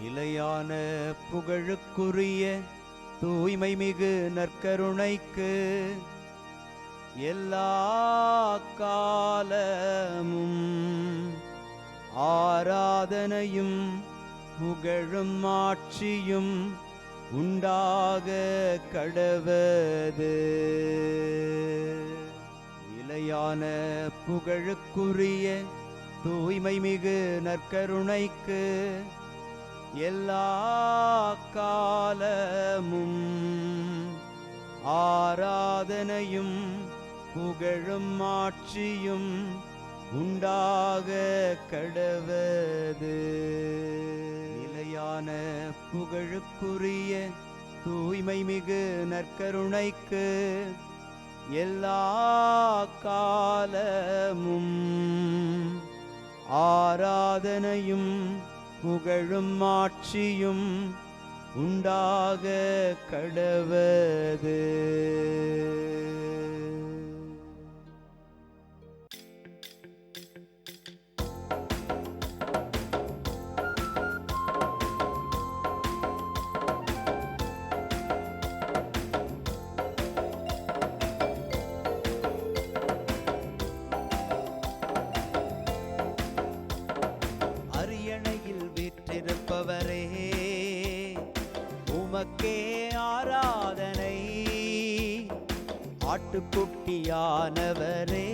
நிலையான புகழுக்குரிய தூய்மை மிகு நற்கருணைக்கு எல்லா காலமும் ஆராதனையும் புகழும் ஆட்சியும் உண்டாக கடவது. நிலையான புகழுக்குரிய தூய்மை மிகு நற்கருணைக்கு எல்லா காலமும் ஆராதனையும் புகழும் ஆட்சியும் உண்டாக கடவது. நிலையான புகழுக்குரிய தூய்மை மிகு நற்கருணைக்கு எல்லா காலமும் ஆராதனையும் புகழும் ஆட்சியும் உண்டாக கடவது. அரியணையில் வீற்றிருப்பவரே, உமக்கே ஆராதனை. ஆட்டுக்குட்டியானவரே,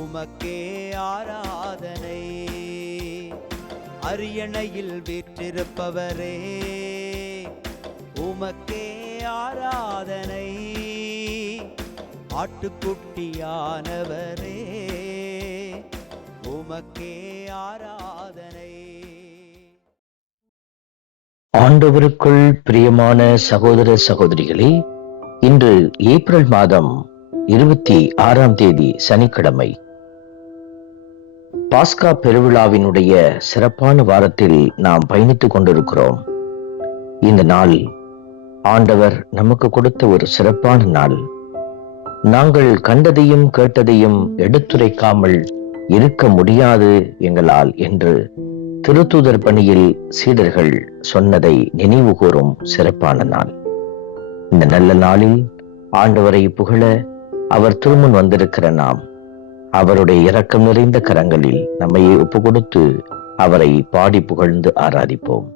உமக்கே ஆராதனை. அரியணையில் வீற்றிருப்பவரே, உமக்கே ஆராதனை. ஆட்டுக்குட்டியானவரே, உமக்கே ஆராதனை. ஆண்டவருக்குள் பிரியமான சகோதர சகோதரிகளே, இன்று ஏப்ரல் மாதம் 26ஆம் தேதி சனிக்கிழமை. பாஸ்கா பெருவிழாவினுடைய சிறப்பான வாரத்தில் நாம் பயணித்துக் கொண்டிருக்கிறோம். இந்த நாள் ஆண்டவர் நமக்கு கொடுத்த ஒரு சிறப்பான நாள். நாங்கள் கண்டதையும் கேட்டதையும் எடுத்துரைக்காமல் இருக்க முடியாது எங்களால் என்று திருத்தூதர் பணியில் சீடர்கள் சொன்னதை நினைவு கூறும் சிறப்பான நாள். இந்த நல்ல நாளில் ஆண்டவரை புகழ அவர் திருமுன் வந்திருக்கிற நாம் அவருடைய இரக்கம் நிறைந்த கரங்களில் நம்மையே ஒப்பு கொடுத்து அவரை பாடி புகழ்ந்து ஆராதிப்போம்.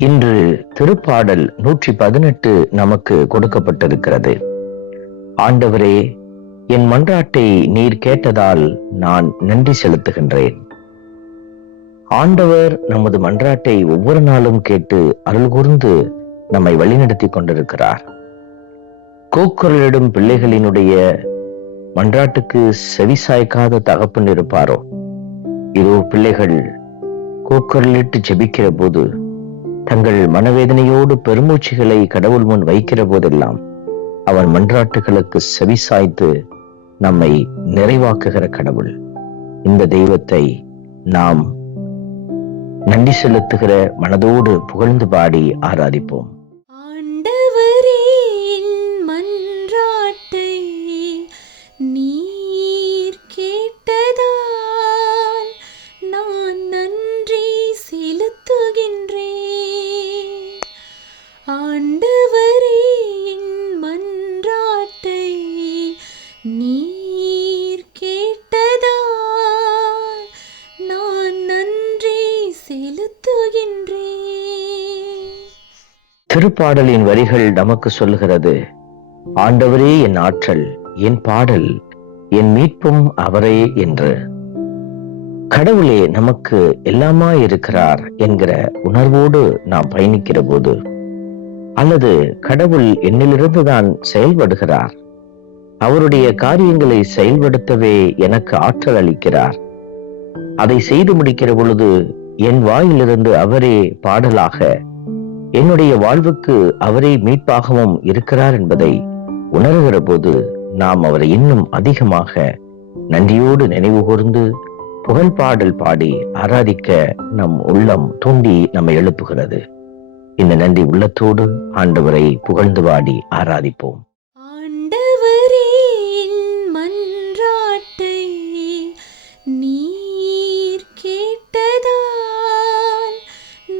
இன்று திருப்பாடல் 118 நமக்கு கொடுக்கப்பட்டிருக்கிறது. ஆண்டவரே, என் மன்றாட்டை நீர் கேட்டதால் நான் நன்றி செலுத்துகின்றேன். ஆண்டவர் நமது மன்றாட்டை ஒவ்வொரு நாளும் கேட்டு அருள் கூர்ந்து நம்மை வழிநடத்தி கொண்டிருக்கிறார். கூக்குரலிடும் பிள்ளைகளினுடைய மன்றாட்டுக்கு செவிசாய்க்காத தகப்பன் இருப்பாரோ? இதோ பிள்ளைகள் கூக்குரலிட்டு ஜெபிக்கிற போது, தங்கள் மனவேதனையோடு பெருமூச்சுகளை கடவுள் முன் வைக்கிற போதெல்லாம் அவன் மன்றாட்டுகளுக்கு செவிசாய்த்து நம்மை நிறைவாக்குகிற கடவுள். இந்த தெய்வத்தை நாம் நன்றி செலுத்துகிற மனதோடு புகழ்ந்து பாடி ஆராதிப்போம். திருப்பாடலின் வரிகள் நமக்கு சொல்லுகிறது, ஆண்டவரே என் ஆற்றல், என் பாடல், என் மீட்பும் அவரே என்று. கடவுளே நமக்கு எல்லாமா இருக்கிறார் என்கிற உணர்வோடு நாம் பயணிக்கிற போது, அல்லது கடவுள் என்னிலிருந்து தான் செயல்படுகிறார், அவருடைய காரியங்களை செயல்படுத்தவே எனக்கு ஆற்றல் அளிக்கிறார், அதை செய்து முடிக்கிற பொழுது என் வாயிலிருந்து அவரே பாடலாக, என்னுடைய வாழ்வுக்கு அவரே மீட்பாகவும் இருக்கிறார் என்பதை உணர்கிற போது நாம் அவரை இன்னும் அதிகமாக நன்றியோடு நினைவு கூர்ந்து புகழ் பாடல் பாடி ஆராதிக்க நம் உள்ளம் தூண்டி நம்மை எழுப்புகிறது. இந்த நன்றி உள்ளத்தோடு ஆண்டவரை புகழ்ந்து பாடி ஆராதிப்போம். ஆண்டவரே, என் மன்றாட்டை நீர் கேட்டதால்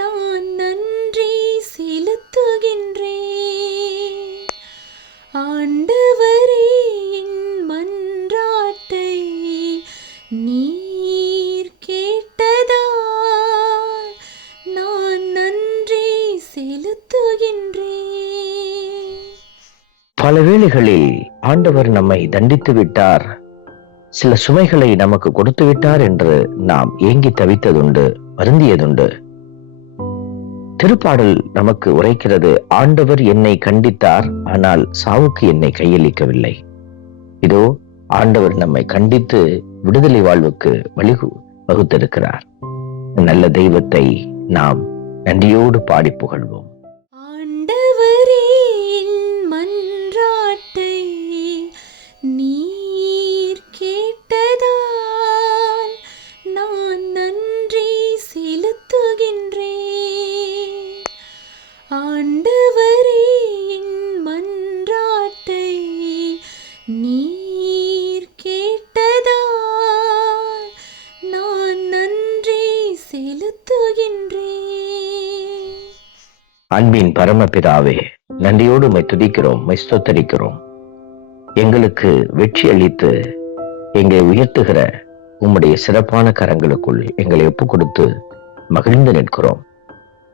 நான் நன்றி செலுத்துகின்றேன். ஆண்டவரே, என் மன்றாட்டை நீர் கேட்டதால் நான் நன்றி செலுத்துகின்றேன். பல வேளைகளில் ஆண்டவர் நம்மை தண்டித்து விட்டார், சில சுமைகளை நமக்கு கொடுத்து விட்டார் என்று நாம் ஏங்கி தவித்ததுண்டு, வருந்தியதுண்டு. திருப்பாடல் நமக்கு உரைக்கிறது, ஆண்டவர் என்னை கண்டித்தார், ஆனால் சாவுக்கு என்னை கையளிக்கவில்லை. இதோ ஆண்டவர் நம்மை கண்டித்து விடுதலை வாழ்வுக்கு வழி வகுத்திருக்கிறார். நல்ல தெய்வத்தை நாம் நன்றியோடு பாடி புகழ்வோம். ஆண்டவரே, என் மன்றாட்டை நீர் கேட்டதால் நான் நன்றி செலுத்துகின்றேன். ஆண்டவரே, என் மன்றாட்டை நீர் கேட்டதால் நான் நன்றி செலுத்துகின்றேன். அன்பின் பரமபிதாவே, நன்றியோடு உம்மை துதிக்கிறோம், உம்மை ஸ்தோத்தரிக்கிறோம். எங்களுக்கு வெற்றி அளித்து எங்களை உயர்த்துகிற உம்முடைய சிறப்பான கரங்களுக்குள் எங்களை ஒப்பு கொடுத்து மகிழ்ந்து நிற்கிறோம்.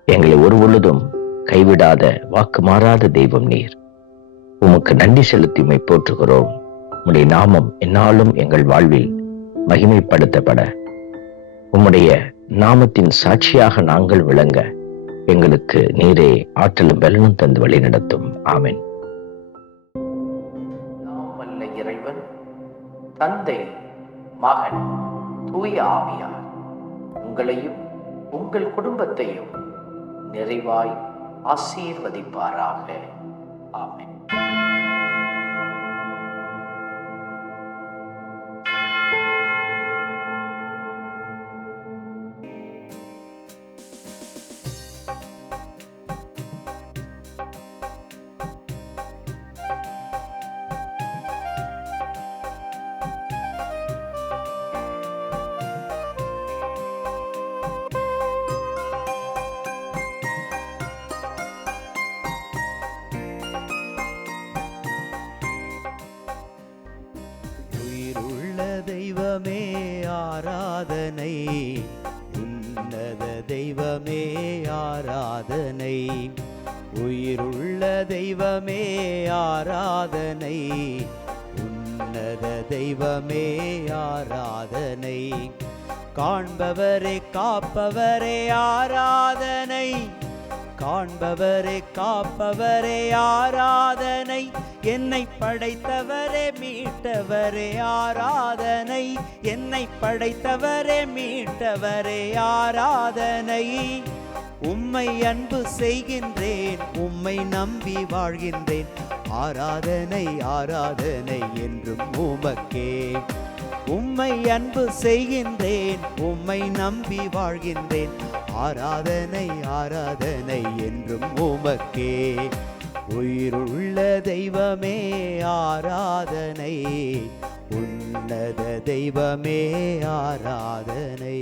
எங்களை ஒருபொழுதும் கைவிடாத வாக்கு மாறாத தெய்வம் நீர். உமக்கு நன்றி செலுத்தி உம்மை போற்றுகிறோம். உம்முடைய நாமம் எந்நாளும் எங்கள் வாழ்வில் மகிமைப்படுத்தப்பட, உம்முடைய நாமத்தின் சாட்சியாக நாங்கள் விளங்க எங்களுக்கு நீரே ஆற்றலும் பலனும் தந்து வழி நடத்தும். ஆமென். நாம் அல்ல இறைவன், தந்தை, மகன், தூய ஆவியார் உங்களையும் உங்கள் குடும்பத்தையும் நிறைவாய் ஆசீர்வதிப்பாராக. ஆமென். உயிருள்ள தெய்வமே ஆராதனை, உன்னத தெய்வமே ஆராதனை. உயிருள்ள தெய்வமே ஆராதனை, உன்னத தெய்வமே ஆராதனை. காண்பவரே காப்பவரே ஆராதனை, காண்பவரே காப்பவரே ஆராதனை. என்னை படைத்தவரே மீட்டவரே ஆராதனை, என்னை படைத்தவரே மீட்டவரே ஆராதனை. உம்மை அன்பு செய்கின்றேன், உம்மை நம்பி வாழ்கின்றேன். ஆராதனை ஆராதனை என்றும் உமக்கே. உம்மை அன்பு செய்கின்றேன், உம்மை நம்பி வாழ்கின்றேன். ஆராதனை ஆராதனை என்றும் உமக்கே. உயிருள்ள தெய்வமே ஆராதனை, உன்னத தெய்வமே ஆராதனை.